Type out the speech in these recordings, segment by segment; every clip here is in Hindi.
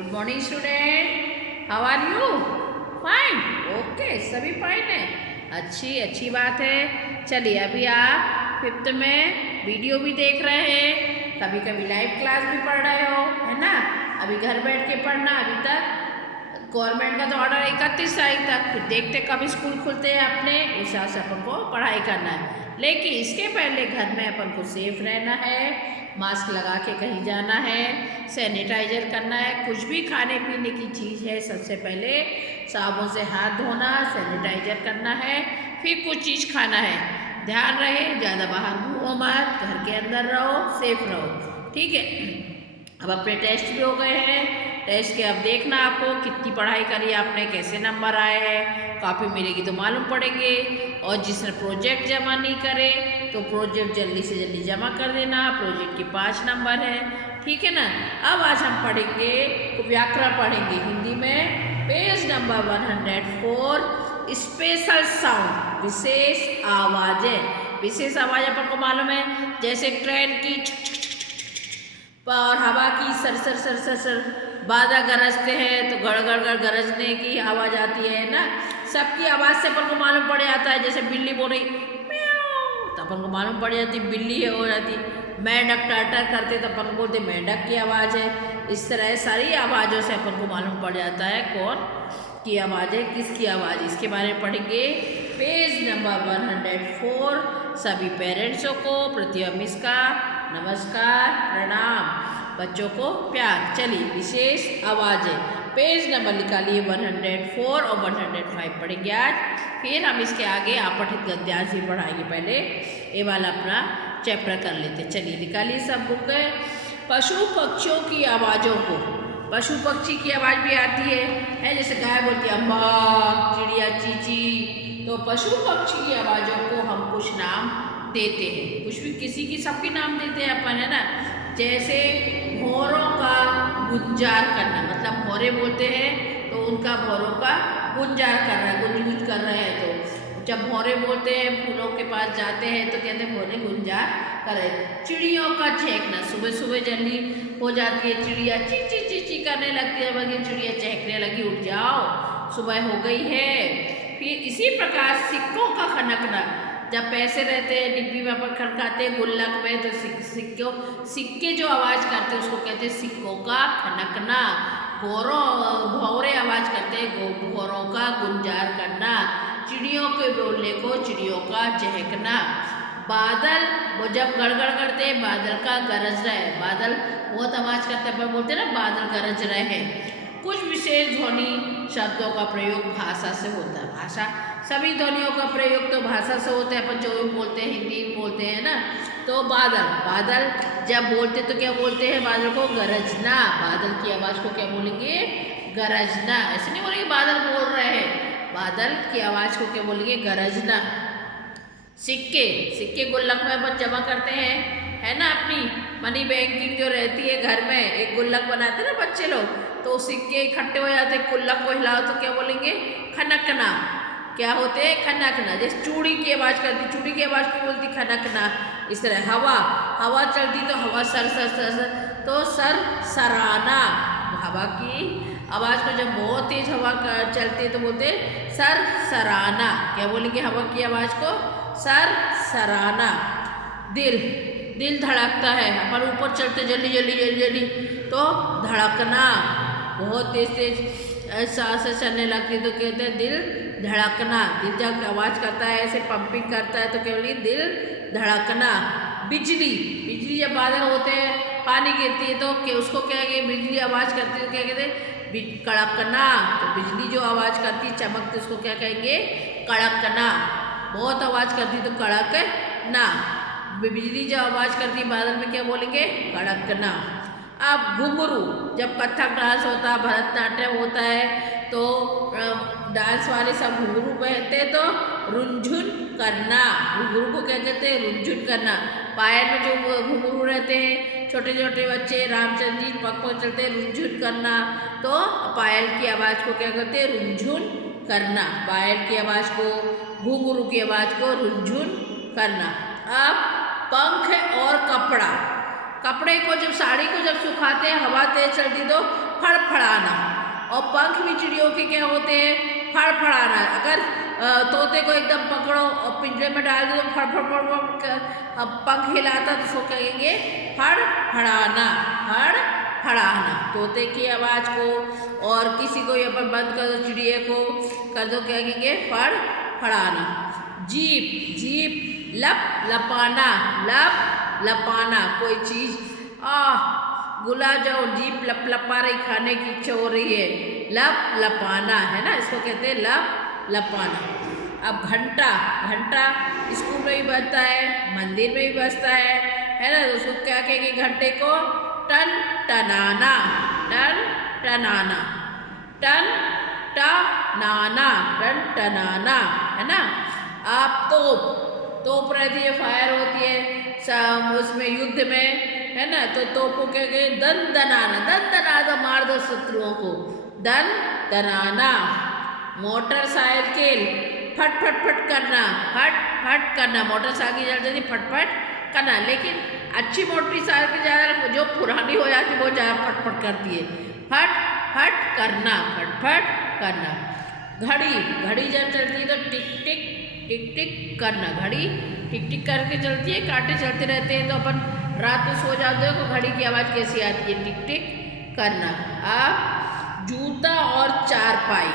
Good morning student, how are you? Fine, okay, सभी फाइन है। अच्छी बात है। चलिए, अभी आप फिफ्थ में वीडियो भी देख रहे हैं, कभी कभी लाइव क्लास भी पढ़ रहे हो, है ना। अभी घर बैठ के पढ़ना। अभी तक गवर्नमेंट का तो ऑर्डर 31 तारीख तक, फिर देखते कब स्कूल खुलते हैं अपने, उस हिसाब से अपन को पढ़ाई करना है। लेकिन इसके पहले घर में अपन को सेफ रहना है, मास्क लगा के कहीं जाना है, सैनिटाइजर करना है। कुछ भी खाने पीने की चीज़ है, सबसे पहले साबुन से हाथ धोना, सैनिटाइजर करना है, फिर कुछ चीज़ खाना है। ध्यान रहे, ज़्यादा बाहर घूमो मत, घर के अंदर रहो, सेफ रहो, ठीक है। अब अपने टेस्ट भी हो गए हैं, टेस्ट के अब देखना आपको कितनी पढ़ाई करी आपने, कैसे नंबर आए हैं। कॉपी मिलेगी तो मालूम पड़ेंगे। और जिसने प्रोजेक्ट जमा नहीं करे तो प्रोजेक्ट जल्दी से जल्दी जमा कर देना। प्रोजेक्ट के 5 नंबर हैं, ठीक है ना। अब आज हम पढ़ेंगे व्याकरण, पढ़ेंगे हिंदी में पेज नंबर 104, स्पेशल साउंड, विशेष आवाज़ें। विशेष आवाज़ अपन को मालूम है, जैसे ट्रेन की और हवा की sir sir sir sir sir, बादल गरजते हैं तो गड़ गड़ गड़ गरजने की आवाज़ आती है ना। सबकी आवाज़ से अपन को मालूम पड़ जाता है। जैसे बिल्ली बोल रही म्याऊं तो अपन को मालूम पड़ जाती बिल्ली है, हो जाती। मेंढक टटर करते तो अपन को बोलते मेंढक की आवाज़ है। इस तरह सारी आवाज़ों से अपन को मालूम पड़ जाता है कौन की आवाज़ है, किसकी आवाज़। इसके बारे में पढ़ेंगे पेज नंबर 104। सभी पेरेंट्सों को प्रतिभा मिस का नमस्कार, प्रणाम, बच्चों को प्यार। चलिए, विशेष आवाज़ें, पेज नंबर निकालिए 104 और 105 पढ़ेंगे आज। फिर हम इसके आगे अपठित गद्यांश भी पढ़ाएंगे। पहले ये वाला अपना चैप्टर कर लेते। चलिए, निकालिए सब बुक। पशु पक्षियों की आवाज़ों को, पशु पक्षी की आवाज़ भी आती है जैसे गाय बोलती है अम्बा, चिड़िया चींची। तो पशु पक्षी की आवाज़ों को हम कुछ नाम देते हैं, कुछ भी किसी की सबके नाम देते हैं अपन, है ना। जैसे भौरों का गुंजार करना, मतलब भौरे बोलते हैं तो उनका भौरों का गुंजार कर रहा है, गुंज गुंज कर रहे हैं। तो जब भौरे बोलते हैं, फूलों के पास जाते हैं तो कहते हैं भौरे गुंजार कर रहे। चिड़ियों का चहकना, सुबह सुबह जल्दी हो जाती है चिड़िया, ची ची ची ची करने लगती है, बल्कि चिड़िया चहकने लगी, उठ जाओ सुबह हो गई है। फिर इसी प्रकार सिक्कों का खनकना, जब पैसे रहते हैं डिब्बी में अपन खनकाते हैं गुल्लक में, तो सिक्के जो आवाज़ करते हैं उसको कहते हैं सिक्कों का खनकना। भौरे आवाज़ करते हैं भौरों का गुंजार करना। चिड़ियों के बोलने को चिड़ियों का चहकना। बादल वो जब गड़गड़ करते हैं, बादल का गरज रहा है, बादल बहुत आवाज़ करते हैं, अपन बोलते हैं ना बादल गरज रहे हैं। कुछ विशेष ध्वनि शब्दों का प्रयोग भाषा से होता है। भाषा, सभी ध्वनियों का प्रयोग तो भाषा से होता है, अपन जो भी बोलते हैं हिंदी में बोलते हैं ना। तो बादल जब बोलते तो क्या बोलते हैं, बादल को गरजना। बादल की आवाज़ को क्या बोलेंगे, गरजना। ऐसे नहीं बोलेंगे बादल बोल रहे हैं, बादल की आवाज़ को क्या बोलेंगे, गरजना। सिक्के गुल्लक में अपन जमा करते हैं, है ना। अपनी मनी बैंकिंग जो रहती है घर में, एक गुल्लक बनाते हैं ना बच्चे लोग, तो सिक्के इकट्ठे हो जाते हैं, गुल्लक को हिलाओ तो क्या बोलेंगे, खनकना। क्या होते हैं, खनकना। जैसे चूड़ी की आवाज़ करती, चूड़ी की आवाज़ को बोलती खनकना। इस तरह हवा चलती तो हवा सर सर सर सर, तो सर सराना। हवा की आवाज़ को जब बहुत तेज हवा चलती है तो बोलते सर सराना। क्या बोलेंगे हवा की आवाज़ को, सर सराना। दिल धड़कता है, अपन ऊपर चलते जल्दी जल्दी जल्दी जल्दी तो धड़कना, बहुत तेज तेज सांसें चलने लगती तो कहते हैं दिल धड़कना। दिल जब आवाज़ करता है, ऐसे पंपिंग करता है तो क्या बोलिए, दिल धड़कना। बिजली जब बादल होते हैं, पानी गिरती है तो उसको क्या कहेंगे, बिजली आवाज़ करती है तो क्या कहते हैं, कड़कना। तो बिजली जो आवाज़ करती है चमकती, उसको क्या कहेंगे, कड़कना। बहुत आवाज़ करती तो कड़कना। बिजली जब आवाज़ करती बादल में क्या बोलेंगे, कड़कना। अब घुंघरू, जब कथक डांस होता है, भरतनाट्यम होता है, तो डांस वाले सब घुंघरू पहनते तो रुंझुन करना। घुंघरू को क्या कहते हैं, रुंझुन करना। पायल में जो घुंघरू रहते हैं, छोटे छोटे बच्चे रामचंद्र जी पग पग चलते हैं, रुंझुन करना। तो पायल की आवाज़ को क्या कहते हैं, रुंझुन करना। पायल की आवाज़ को, घुंघरू की आवाज़ को रुंझुन करना। अब पंख और कपड़े को जब साड़ी को जब सुखाते हैं, हवा तेज चलती तो फड़फड़ाना। और पंख भी चिड़ियों के क्या होते हैं? फड़फड़ाना। अगर तोते को एकदम पकड़ो और पिंजरे में डाल दो तो फड़फड़ फड़फड़ पंख हिलाता तो उसको कहेंगे फड़फड़ाना, फड़फड़ाना। तोते की आवाज़ को और किसी को यहाँ पर बंद कर दो, चिड़िया को कर दो, क्या कहेंगे? फड़फड़ाना। जीप, जीप लप लपाना, लप लपाना। कोई चीज़ गुलाब जामुन जीप लप लपा रही, खाने की इच्छा हो रही है, लप लपाना, है ना, इसको कहते हैं लप लपाना। अब घंटा, घंटा स्कूल में भी बजता है, मंदिर में भी बजता है ना, तो उसको क्या कहेंगे? घंटे को टन टनाना, टन टनाना, टन टनाना, टन टनाना, है ना। आप तोप, तोप रहती है, फायर होती है उसमें युद्ध में, है ना, तो तोपों के दन दनाना, दन दनाना मार दो शत्रुओं को, दन दनाना। मोटरसाइकिल फट फट फट करना, फट फट करना। मोटरसाइकिल चल जाती फट फट करना, लेकिन अच्छी मोटरसाइकिल ज़्यादा जो पुरानी हो जाती है वो ज़्यादा फट फट करती है, फट फट करना, फट फट करना। घड़ी, घड़ी जब चलती है तो टिक टिक टिक टिक करना, घड़ी टिक टिक करके चलती है, कांटे चलते रहते हैं तो अपन रात में सो जाते हो तो घड़ी की आवाज़ कैसी आती है? टिक टिक करना। अब जूता और चारपाई,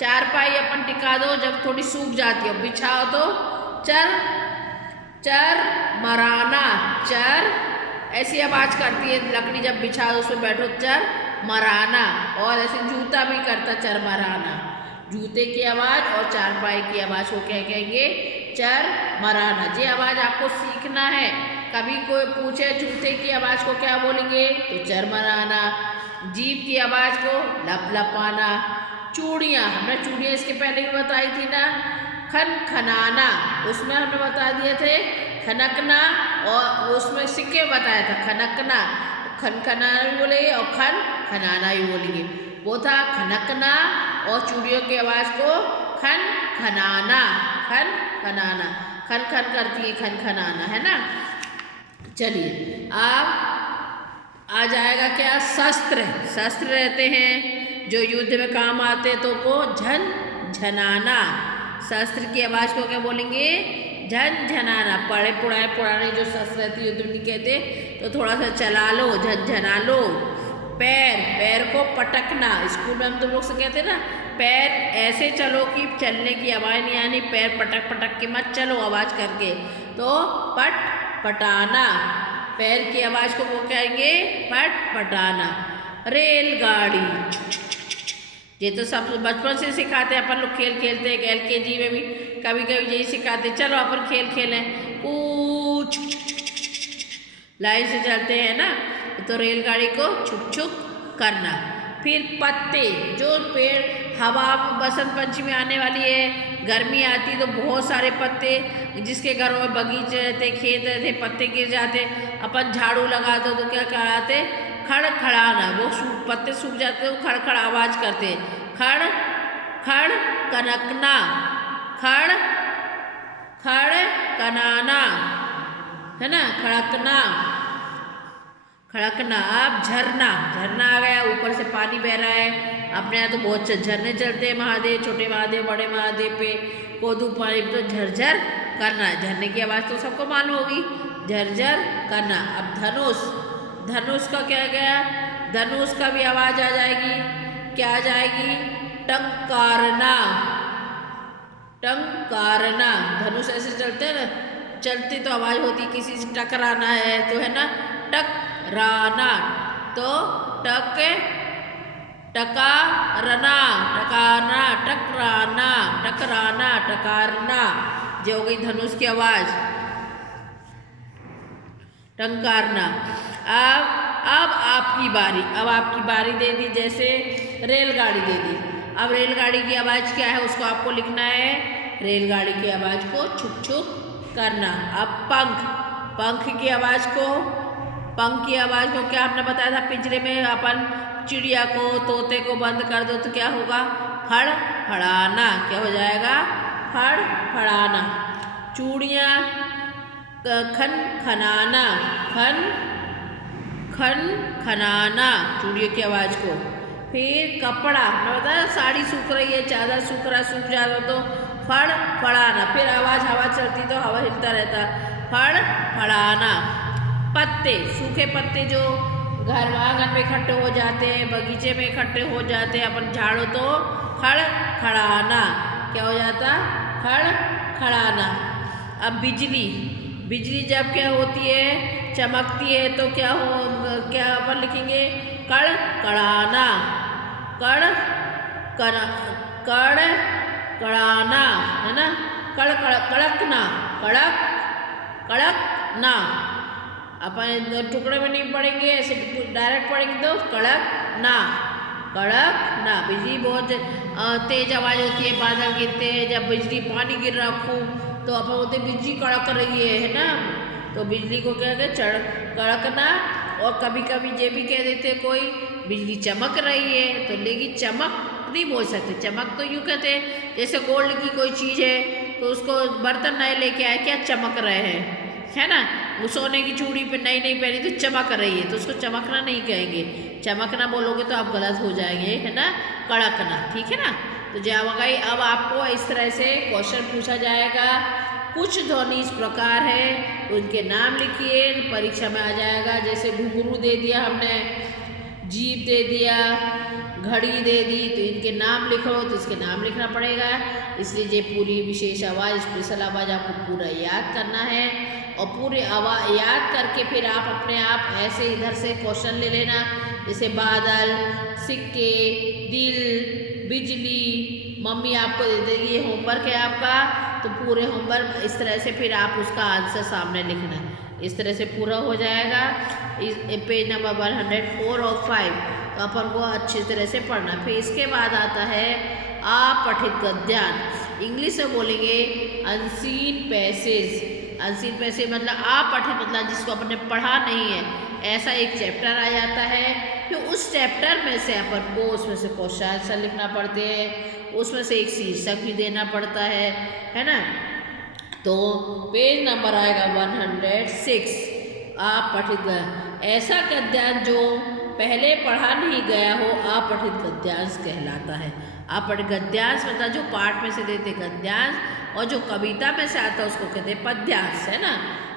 चारपाई अपन टिका दो जब थोड़ी सूख जाती है, बिछाओ तो चर चर मराना, चर ऐसी आवाज़ करती है लकड़ी जब बिछा दो उसमें बैठो, चर मराना। और ऐसे जूता भी करता चर मराना। जूते की आवाज़ और चारपाई की आवाज़ को क्या कहेंगे? चर मराना। ये आवाज़ आपको सीखना है। कभी कोई पूछे जूते की आवाज़ को क्या बोलेंगे तो चर मराना। जीप की आवाज़ को लप लपाना। चूड़ियाँ, हमने चूड़ियाँ इसके पहले भी बताई थी ना, खन खनाना, उसमें हमने बता दिए थे खनकना, और उसमें सिक्के बताया था खनकना, खन खनाना भी बोलेंगे और खन खनाना भी बोलेंगे। वो था खनकना, और चूड़ियों की आवाज़ को खन खनाना, खन खनाना, खन खन करती है, खन खनाना, है ना। चलिए अब आ जाएगा क्या? शस्त्र, शस्त्र रहते हैं जो युद्ध में काम आते तो को झन झनाना। शस्त्र की आवाज़ को क्या बोलेंगे? झन झनाना। पड़े पुड़ाए पुराने जो शस्त्र रहती है युद्ध में कहते तो थोड़ा सा चला लो, झन झना लो। पैर, पैर को पटकना, स्कूल में हम तुम लोग से कहते ना पैर ऐसे चलो कि चलने की आवाज़ नहीं आनी, पैर पटक पटक के मत चलो आवाज़ करके, तो पट पटाना। पैर की आवाज़ को वो कहेंगे पट पटाना। रेलगाड़ी, ये तो सब बचपन से सिखाते हैं अपन लोग, खेल खेलते हैं, LKG में भी कभी कभी यही सिखाते, चलो अपन खेल खेलें, कूच लाइन से चलते हैं ना, तो रेलगाड़ी को छुक छुक करना। फिर पत्ते, जो पेड़ हवा बसंत पंचमी आने वाली है, गर्मी आती तो बहुत सारे पत्ते, जिसके घरों में बगीचे रहते, खेत रहते, पत्ते गिर जाते, अपन झाड़ू लगाते तो क्या कराते? खड़खड़ाना। वो पत्ते सूख जाते तो खड़खड़ आवाज़ करते, खड़ खड़ कनकना, खड़ खड़ कनाना, है ना, खड़कना खड़कना। अब झरना, झरना आ गया, ऊपर से पानी बह रहा है। अपने यहाँ तो बहुत झरने चलते हैं, महादेव, छोटे महादेव, बड़े महादेव पे कोदू पानी तो झरझर करना। झरने की आवाज़ तो सबको मालूम होगी, झरझर करना। अब धनुष, धनुष का क्या गया? धनुष का भी आवाज़ आ जाएगी, क्या आ जाएगी? टंकारना, टंकारना। धनुष ऐसे चलते हैं ना, चलती तो आवाज़ होती, किसी से टकराना है तो, है ना, टकराना। तो टक टकारना, टकारना, टकराना, टकराना, टकारना, जो हो गई धनुष की आवाज़, टंकारना। अब आपकी बारी, अब आपकी बारी दे दी, जैसे रेलगाड़ी दे दी। अब रेलगाड़ी की आवाज़ क्या है उसको आपको लिखना है, रेलगाड़ी की आवाज़ को छुक छुक करना। अब पंख, पंख की आवाज़ को, पंख की आवाज़ को क्या आपने बताया था? पिंजरे में अपन चिड़िया को, तोते को बंद कर दो तो क्या होगा? फड़ फड़ाना। क्या हो जाएगा? फड़ फड़ाना। चूड़ियाँ, खन खनाना, खन खन खनाना, चूड़ियों की आवाज़ को। फिर कपड़ा, मैं बताया साड़ी सूख रही है, चादर सूख रहा, सूख जाता तो फड़ फड़ाना। फिर आवाज़, हवा चलती तो हवा हिलता रहता, फड़ फड़ाना। पत्ते, सूखे पत्ते जो घर आंगन में इकट्ठे हो जाते हैं, बगीचे में इकट्ठे हो जाते हैं, अपन झाड़ो तो खड़ खड़ाना। क्या हो जाता? खड़ खड़ाना। अब बिजली, बिजली जब क्या होती है, चमकती है तो क्या अपन लिखेंगे? कड़ कड़ाना। कड़ कड़ कड़ाना, है ना? कड़ कड़कना, कड़क कड़कना। अपन टुकड़े में नहीं पढ़ेंगे, ऐसे डायरेक्ट पढ़ेंगे तो कड़क ना, कड़क ना। बिजली बहुत तेज आवाज़ होती है, बादल गिरते हैं, जब बिजली पानी गिर रहा खूब तो अपन बोलते बिजली कड़क रही है ना? तो बिजली को क्या कहते? कड़कना। और कभी कभी ये भी कह देते कोई, बिजली चमक रही है, तो लेकिन चमक नहीं बोल सकते। चमक तो यूँ कहते हैं जैसे गोल्ड की कोई चीज़ है तो उसको बर्तन नए लेके आए, क्या चमक रहे हैं, है ना? वो सोने की चूड़ी पे नई नई पहनी तो चमक रही है, तो उसको चमकना नहीं कहेंगे। चमकना बोलोगे तो आप गलत हो जाएंगे, है ना? कड़कना, ठीक है ना? तो जवाब गई। अब आपको इस तरह से क्वेश्चन पूछा जाएगा। कुछ ध्वनि इस प्रकार है, उनके नाम लिखिए, परीक्षा में आ जाएगा। जैसे घुंघरू दे दिया हमने, जीभ दे दिया, घड़ी दे दी, तो इनके नाम लिखो, तो इसके नाम लिखना पड़ेगा। इसलिए ये पूरी विशेष आवाज़, स्पेशल आवाज़ आपको पूरा याद करना है। और पूरे आवाज़ याद करके फिर आप अपने आप ऐसे इधर से क्वेश्चन ले लेना, जैसे बादल, सिक्के, दिल, बिजली। मम्मी आपको दे देगी, ये होमवर्क है आपका, तो पूरे होमवर्क इस तरह से फिर आप उसका आंसर सामने लिखना। इस तरह से पूरा हो जाएगा। इस पेज नंबर 104 और 5 तो अपन को अच्छी तरह से पढ़ना। फिर इसके बाद आता है अपठित गद्यांश। इंग्लिश में बोलेंगे अनसीन पैसेज। अनसीन पैसेज मतलब अपठित, मतलब जिसको अपन ने पढ़ा नहीं है, ऐसा एक चैप्टर आ जाता है। फिर उस चैप्टर में से अपन को उसमें से क्वेश्चन आंसर लिखना पड़ते हैं, उसमें से एक शीर्षक भी देना पड़ता है ना? तो पेज नंबर आएगा 106। अपठित ऐसा गद्यांश जो पहले पढ़ा नहीं गया हो, अपठित गद्यांश कहलाता है। अपठित गद्यांश मतलब जो पाठ में से देते गद्यांश, और जो कविता में से आता है उसको कहते हैं पद्यांश, है ना?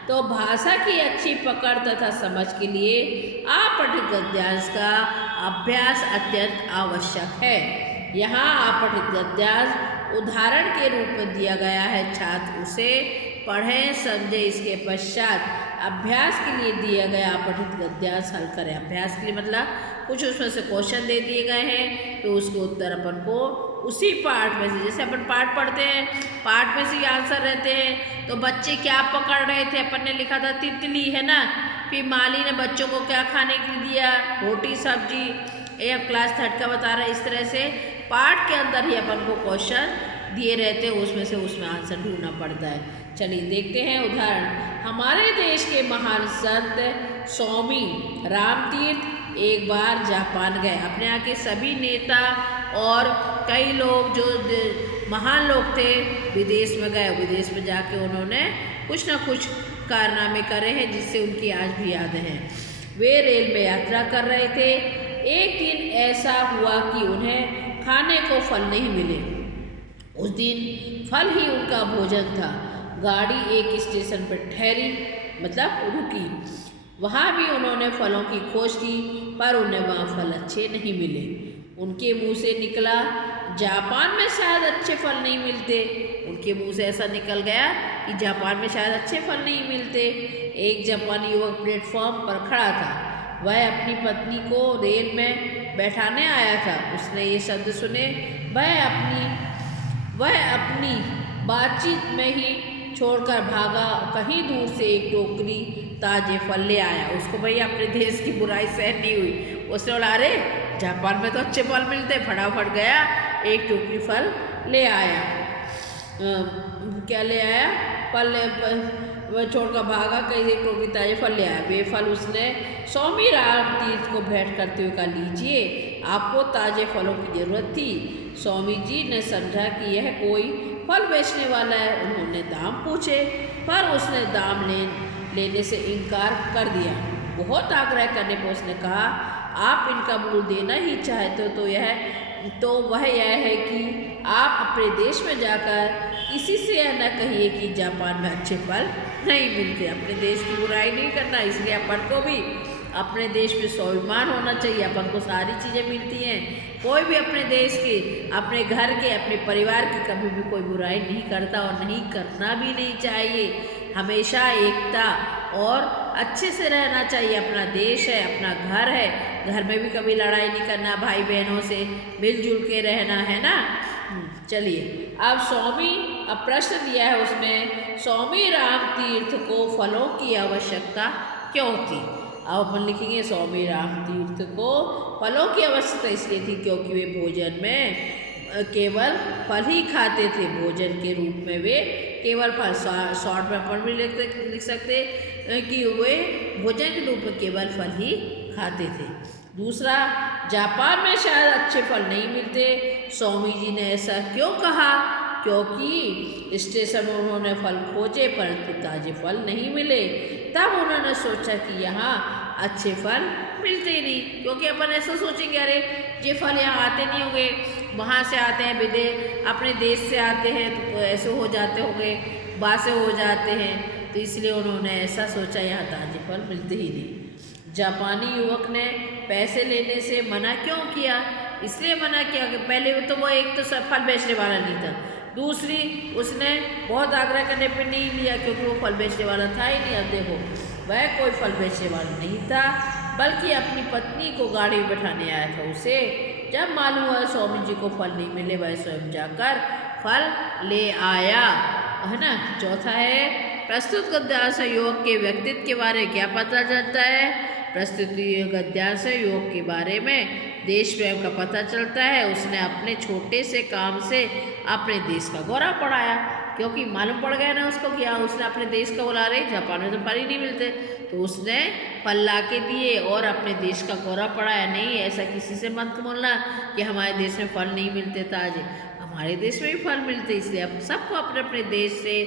तो भाषा की अच्छी पकड़ तथा समझ के लिए अपठित गद्यांश का अभ्यास अत्यंत आवश्यक है। यहाँ अपठित गद्यांश उदाहरण के रूप में दिया गया है, छात्र उसे पढ़ें, समझें, इसके पश्चात अभ्यास के लिए दिया गया अपठित गद्यांश हल करें। अभ्यास के लिए मतलब कुछ उसमें से क्वेश्चन दे दिए गए हैं, तो उसको उत्तर अपन को उसी पाठ में से, जैसे अपन पाठ पढ़ते हैं, पाठ में से ही आंसर रहते हैं। तो बच्चे क्या पकड़ रहे थे, अपन ने लिखा था तितली, है ना? फिर माली ने बच्चों को क्या खाने के लिए दिया? रोटी सब्जी। ये अब क्लास 3 का बता रहा है। इस तरह से पाठ के अंदर ही अपन को क्वेश्चन दिए रहते हैं, उसमें आंसर ढूंढना पड़ता है। चलिए देखते हैं उदाहरण। हमारे देश के महान संत स्वामी रामतीर्थ एक बार जापान गए। अपने यहाँ के सभी नेता और कई लोग जो महान लोग थे विदेश में गए। विदेश में जाके उन्होंने कुछ ना कुछ कारनामे करे हैं, जिससे उनकी आज भी याद है। वे रेल में यात्रा कर रहे थे। एक दिन ऐसा हुआ कि उन्हें खाने को फल नहीं मिले। उस दिन फल ही उनका भोजन था। गाड़ी एक स्टेशन पर ठहरी, मतलब रुकी। वहाँ भी उन्होंने फलों की खोज की, पर उन्हें वहाँ फल अच्छे नहीं मिले। उनके मुंह से निकला, जापान में शायद अच्छे फल नहीं मिलते। उनके मुंह से ऐसा निकल गया कि जापान में शायद अच्छे फल नहीं मिलते। एक जापानी युवक प्लेटफॉर्म पर खड़ा था। वह अपनी पत्नी को रेल में बैठाने आया था। उसने ये शब्द सुने, वह अपनी बातचीत में ही छोड़कर भागा। कहीं दूर से एक टोकरी ताजे फल ले आया। उसको भाई अपने देश की बुराई सहन नहीं हुई। उसने बोला, अरे जापान में तो अच्छे फल मिलते। फटाफट गया, एक टोकरी फल ले आया। क्या ले आया? फल वह छोड़कर भागा, कहीं एक टोकरी ताजे फल ले आया। वे फल उसने स्वामी रामतीर्थ को भेंट करते हुए कहा, लीजिए, आपको ताजे फलों की जरूरत थी। स्वामी जी ने समझा कि यह कोई फल बेचने वाला है। उन्होंने दाम पूछे, पर उसने दाम लेने से इनकार कर दिया। बहुत आग्रह करने पर उसने कहा, आप इनका मूल देना ही चाहते हो तो वह यह है कि आप अपने देश में जाकर किसी से यह न कहिए कि जापान में अच्छे फल नहीं मिलते। अपने देश की बुराई नहीं करना, इसलिए अपन को भी अपने देश में स्वाभिमान होना चाहिए। अपन को सारी चीज़ें मिलती हैं। कोई भी अपने देश की, अपने घर के, अपने परिवार की कभी भी कोई बुराई नहीं करता और नहीं करना भी नहीं चाहिए। हमेशा एकता और अच्छे से रहना चाहिए। अपना देश है, अपना घर है, घर में भी कभी लड़ाई नहीं करना, भाई बहनों से मिलजुल के रहना है ना। चलिए अब अब प्रश्न दिया है उसमें, स्वामी राम तीर्थ को फलों की आवश्यकता क्यों थी? अब अपन लिखेंगे स्वामी राम तीर्थ को फलों की आवश्यकता इसलिए थी क्योंकि वे भोजन में केवल फल ही खाते थे। भोजन के रूप में वे केवल फल, शॉर्ट में अपन भी लिख सकते कि वे भोजन के रूप में केवल फल ही खाते थे। दूसरा, जापान में शायद अच्छे फल नहीं मिलते। स्वामी जी ने ऐसा क्यों कहा? क्योंकि स्टेशन में उन्होंने फल खोजे परंतु ताजे फल नहीं मिले। तब उन्होंने सोचा कि यहाँ अच्छे फल मिलते ही नहीं। क्योंकि अपन ऐसा सोचेंगे, अरे ये फल यहाँ आते नहीं होंगे, वहाँ से आते हैं, अपने देश से आते हैं तो ऐसे हो जाते होंगे, बासे हो जाते हैं, तो इसलिए उन्होंने ऐसा सोचा यहाँ ताजे फल मिलते ही नहीं। जापानी युवक ने पैसे लेने से मना क्यों किया? इसलिए मना किया कि पहले तो वो एक तो सब फल बेचने वाला नहीं था, दूसरी उसने बहुत आग्रह करने पर नहीं लिया क्योंकि वो फल बेचने वाला था ही नहीं। अब देखो, वह कोई फल बेचने वाला नहीं था बल्कि अपनी पत्नी को गाड़ी में बैठाने आया था। उसे जब मालूम हुआ स्वामी जी को फल नहीं मिले, वह स्वयं जाकर फल ले आया, है ना। चौथा है, प्रस्तुत गद्यांश से युवक के व्यक्तित्व के बारे में क्या पता चलता है? प्रस्तुत गद्यांश से युवक के बारे में देश प्रेम का पता चलता है। उसने अपने छोटे से काम से अपने देश का गौरव बढ़ाया, क्योंकि मालूम पड़ गया ना उसको कि हाँ, उसने अपने देश का बोला, रहे जापान में तो फल ही नहीं मिलते, तो उसने फल ला के दिए और अपने देश का गौरव बढ़ाया। नहीं, ऐसा किसी से मत बोलना कि हमारे देश में फल नहीं मिलते था। आज हमारे देश में भी फल मिलते, इसलिए अब सबको अपने अपने देश से,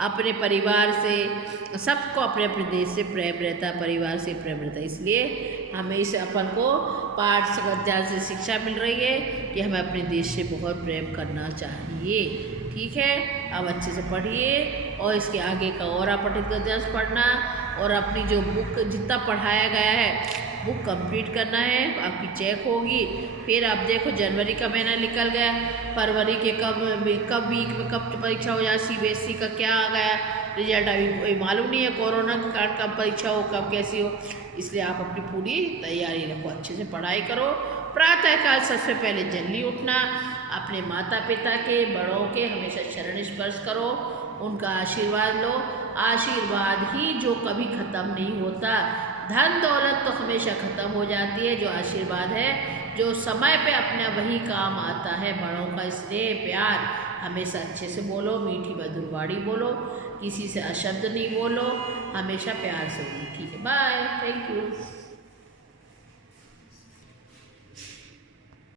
अपने परिवार से, सबको अपने अपने देश से प्रेम रहता, परिवार से प्रेम रहता। इसलिए हमें इस अपन को पाठ गद्यांश से शिक्षा मिल रही है कि हमें अपने देश से बहुत प्रेम करना चाहिए। ठीक है, अब अच्छे से पढ़िए और इसके आगे का और अपठित गद्यांश पढ़ना और अपनी जो बुक जितना पढ़ाया गया है बुक कंप्लीट करना है। आपकी चेक होगी, फिर आप देखो जनवरी का महीना निकल गया, फरवरी के कब वीक में कब परीक्षा हो जाए, CBSE का क्या आ गया रिजल्ट अभी मालूम नहीं है, कोरोना के कारण कब परीक्षा हो, कब कैसी हो। इसलिए आप अपनी पूरी तैयारी रखो, अच्छे से पढ़ाई करो। प्रातःकाल सबसे पहले जल्दी उठना, अपने माता पिता के, बड़ों के हमेशा चरण स्पर्श करो, उनका आशीर्वाद लो। आशीर्वाद ही जो कभी ख़त्म नहीं होता। धन दौलत तो हमेशा ख़त्म हो जाती है, जो आशीर्वाद है जो समय पे अपना वही काम आता है। बड़ों का स्नेह प्यार हमेशा अच्छे से बोलो, मीठी मधुर वाणी बोलो, किसी से अशब्द नहीं बोलो, हमेशा प्यार से बोलो। ठीक है, बाय, थैंक यू।